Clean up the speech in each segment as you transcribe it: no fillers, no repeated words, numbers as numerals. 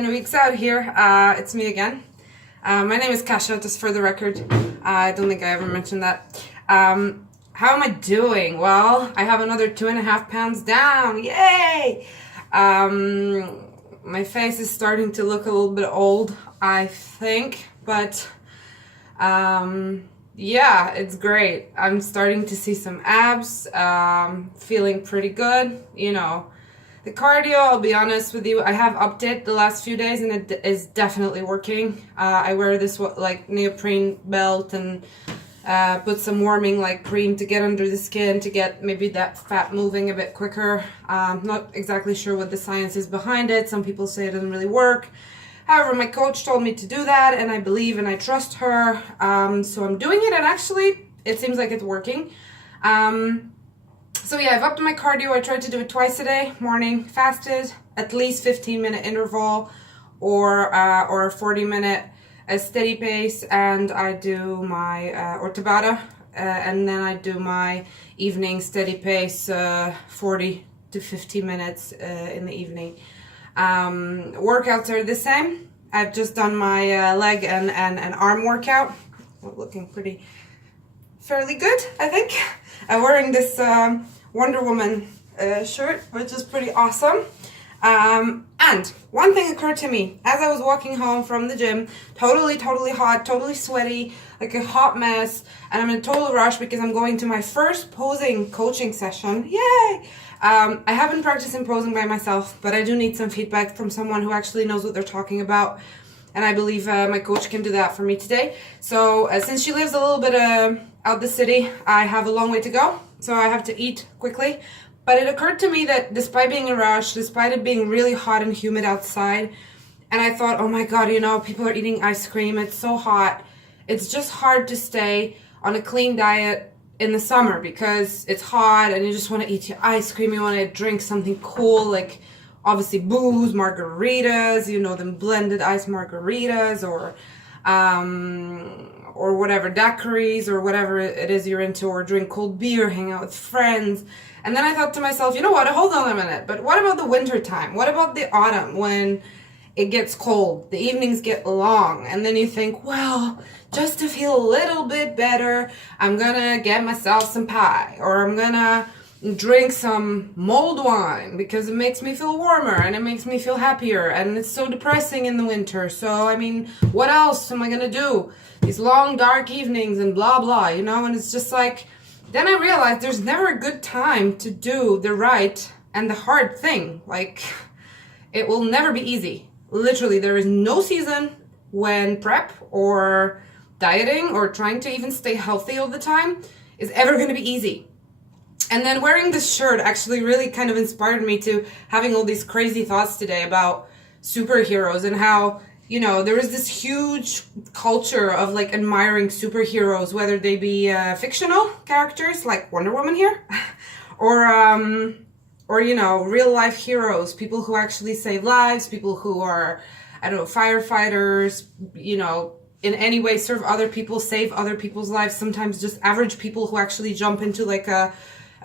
Weeks out here, it's me again. My name is Kasia, just for the record. I don't think I ever mentioned that. How am I doing? Well, I have another 2.5 pounds down. Yay! My face is starting to look a little bit old, I think, but yeah, it's great. I'm starting to see some abs, feeling pretty good, you know. The cardio, I'll be honest with you, I have upped it the last few days and it is definitely working. I wear this like neoprene belt and put some warming like cream to get under the skin to get maybe that fat moving a bit quicker. Not exactly sure what the science is behind it. Some people say it doesn't really work. However, my coach told me to do that and I believe and I trust her. So I'm doing it and actually it seems like it's working. So yeah, I've upped my cardio. I tried to do it twice a day, morning, fasted, at least 15-minute interval or a 40-minute steady pace, and I do my or Tabata, and then I do my evening steady pace, 40 to 50 minutes in the evening. Workouts are the same. I've just done my leg and arm workout. Looking fairly good, I think. I'm wearing this Wonder Woman shirt, which is pretty awesome. And one thing occurred to me as I was walking home from the gym, totally hot, totally sweaty, like a hot mess, and I'm in a total rush because I'm going to my first posing coaching session. Yay! I haven't practiced in posing by myself, but I do need some feedback from someone who actually knows what they're talking about. And I believe my coach can do that for me today. So since she lives a little bit out the city, I have a long way to go. So I have to eat quickly. But it occurred to me that despite being in a rush, despite it being really hot and humid outside, and I thought, oh my God, you know, people are eating ice cream. It's so hot. It's just hard to stay on a clean diet in the summer because it's hot and you just want to eat your ice cream. You want to drink something cool, like obviously booze, margaritas, you know, them blended ice margaritas or whatever, daiquiris or whatever it is you're into, or drink cold beer, hang out with friends. And then I thought to myself, you know what, hold on a minute, but what about the winter time? What about the autumn when it gets cold, the evenings get long, and then you think, well, just to feel a little bit better, I'm gonna get myself some pie, or I'm gonna drink some mulled wine because it makes me feel warmer and it makes me feel happier, and it's so depressing in the winter. So I mean, what else am I gonna do? These long dark evenings and blah blah, you know. And it's just like, then I realized there's never a good time to do the right and the hard thing. Like, it will never be easy. Literally, there is no season when prep or dieting or trying to even stay healthy all the time is ever going to be easy. And then wearing this shirt actually really kind of inspired me to having all these crazy thoughts today about superheroes and how, you know, there is this huge culture of like admiring superheroes, whether they be fictional characters like Wonder Woman here, or you know, real life heroes, people who actually save lives, people who are, I don't know, firefighters, you know, in any way serve other people, save other people's lives. Sometimes just average people who actually jump into like a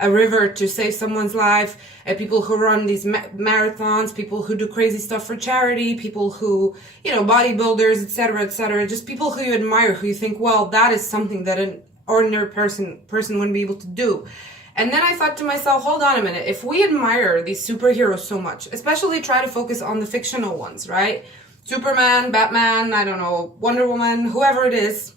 river to save someone's life, and people who run these marathons, people who do crazy stuff for charity, people who, you know, bodybuilders, etc., just people who you admire, who you think, well, that is something that an ordinary person wouldn't be able to do. And then I thought to myself, hold on a minute, if we admire these superheroes so much, especially try to focus on the fictional ones, right? Superman, Batman, I don't know, Wonder Woman, whoever it is,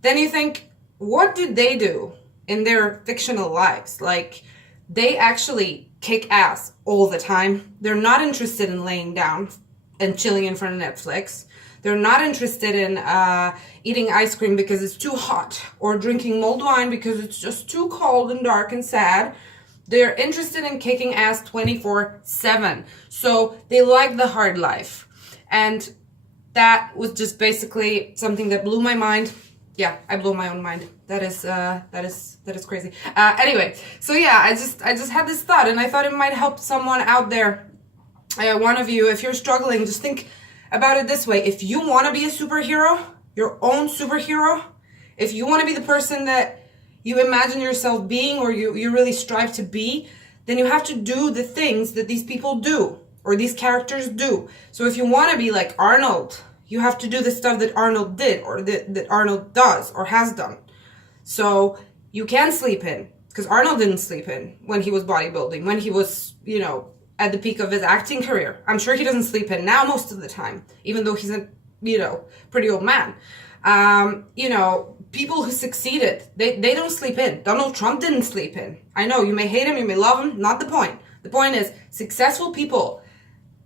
then you think, what did they do in their fictional lives? Like, they actually kick ass all the time. They're not interested in laying down and chilling in front of Netflix. They're not interested in eating ice cream because it's too hot, or drinking mulled wine because it's just too cold and dark and sad. They're interested in kicking ass 24/7. So they like the hard life. And that was just basically something that blew my mind. Yeah, I blew my own mind. That is crazy. Anyway, so yeah, I just had this thought, and I thought it might help someone out there. One of you, if you're struggling, just think about it this way. If you want to be a superhero, your own superhero, if you want to be the person that you imagine yourself being, or you really strive to be, then you have to do the things that these people do. or these characters do. So if you want to be like Arnold, you have to do the stuff that Arnold did, or that Arnold does or has done. So you can sleep in, because Arnold didn't sleep in when he was bodybuilding, when he was, at the peak of his acting career. I'm sure he doesn't sleep in now most of the time, even though he's a, pretty old man. People who succeeded, they don't sleep in. Donald Trump didn't sleep in. I know, you may hate him, you may love him, not the point. The point is, successful people,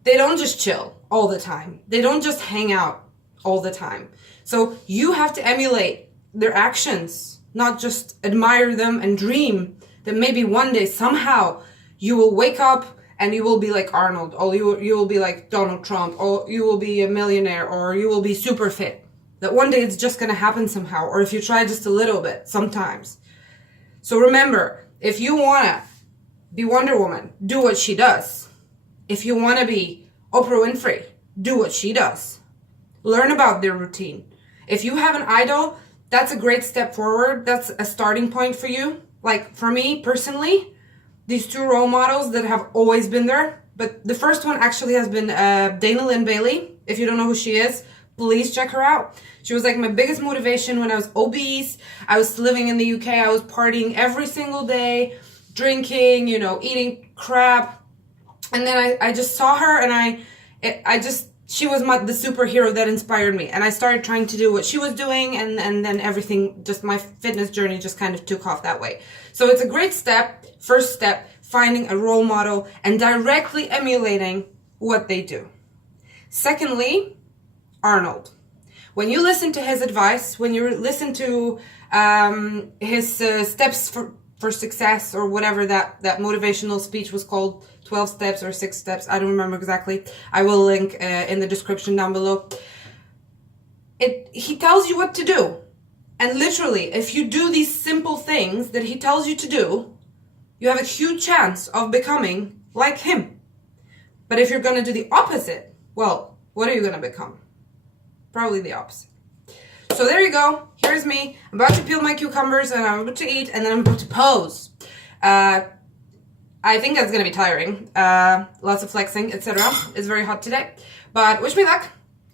they don't just chill all the time. They don't just hang out all the time. So you have to emulate their actions, not just admire them and dream that maybe one day somehow you will wake up and you will be like Arnold, or you will be like Donald Trump, or you will be a millionaire, or you will be super fit. That one day it's just going to happen somehow, or if you try just a little bit, sometimes. So remember, if you want to be Wonder Woman, do what she does. If you want to be Oprah Winfrey, do what she does. Learn about their routine. If you have an idol, that's a great step forward. That's a starting point for you. Like for me personally, these two role models that have always been there. But the first one actually has been Dana Lynn Bailey. If you don't know who she is, please check her out. She was like my biggest motivation when I was obese. I was living in the UK. I was partying every single day, drinking, eating crap. And then I just saw her, and she was the superhero that inspired me. And I started trying to do what she was doing, and then everything, just my fitness journey just kind of took off that way. So it's a great first step, finding a role model and directly emulating what they do. Secondly, Arnold. When you listen to his advice, when you listen to his steps for success, or whatever that motivational speech was called, 12 steps or 6 steps, I don't remember exactly. I will link in the description down below. He tells you what to do. And literally, if you do these simple things that he tells you to do, you have a huge chance of becoming like him. But if you're going to do the opposite, well, what are you going to become? Probably the opposite. So there you go. Here's me. I'm about to peel my cucumbers, and I'm about to eat, and then I'm about to pose. I think that's going to be tiring. Lots of flexing, etc. It's very hot today. But wish me luck.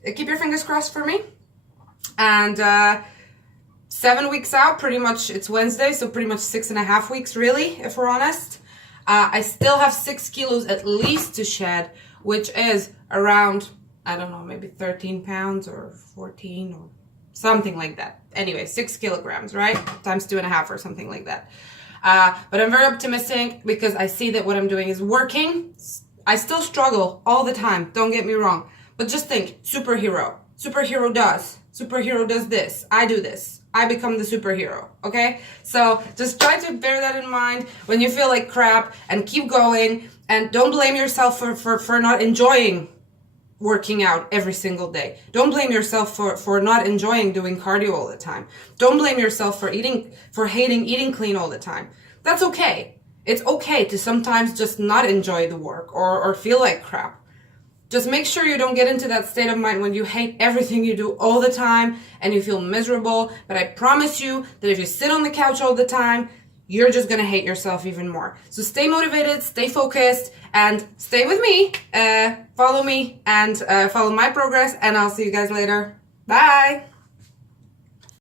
Keep your fingers crossed for me. And 7 weeks out, pretty much, it's Wednesday, so pretty much 6.5 weeks, really, if we're honest. I still have 6 kilos at least to shed, which is around, I don't know, maybe 13 pounds or 14 or something like that. Anyway, 6 kilograms, right? Times 2.5 or something like that. But I'm very optimistic because I see that what I'm doing is working. I still struggle all the time, don't get me wrong. But just think, superhero. Superhero does this. I do this. I become the superhero, okay? So just try to bear that in mind when you feel like crap, and keep going, and don't blame yourself for not enjoying working out every single day. Don't blame yourself for not enjoying doing cardio all the time. Don't blame yourself for hating eating clean all the time. That's okay. It's okay to sometimes just not enjoy the work or feel like crap. Just make sure you don't get into that state of mind when you hate everything you do all the time and you feel miserable. But I promise you that if you sit on the couch all the time, you're just going to hate yourself even more. So stay motivated, stay focused, and stay with me. Follow me and follow my progress, and I'll see you guys later. Bye!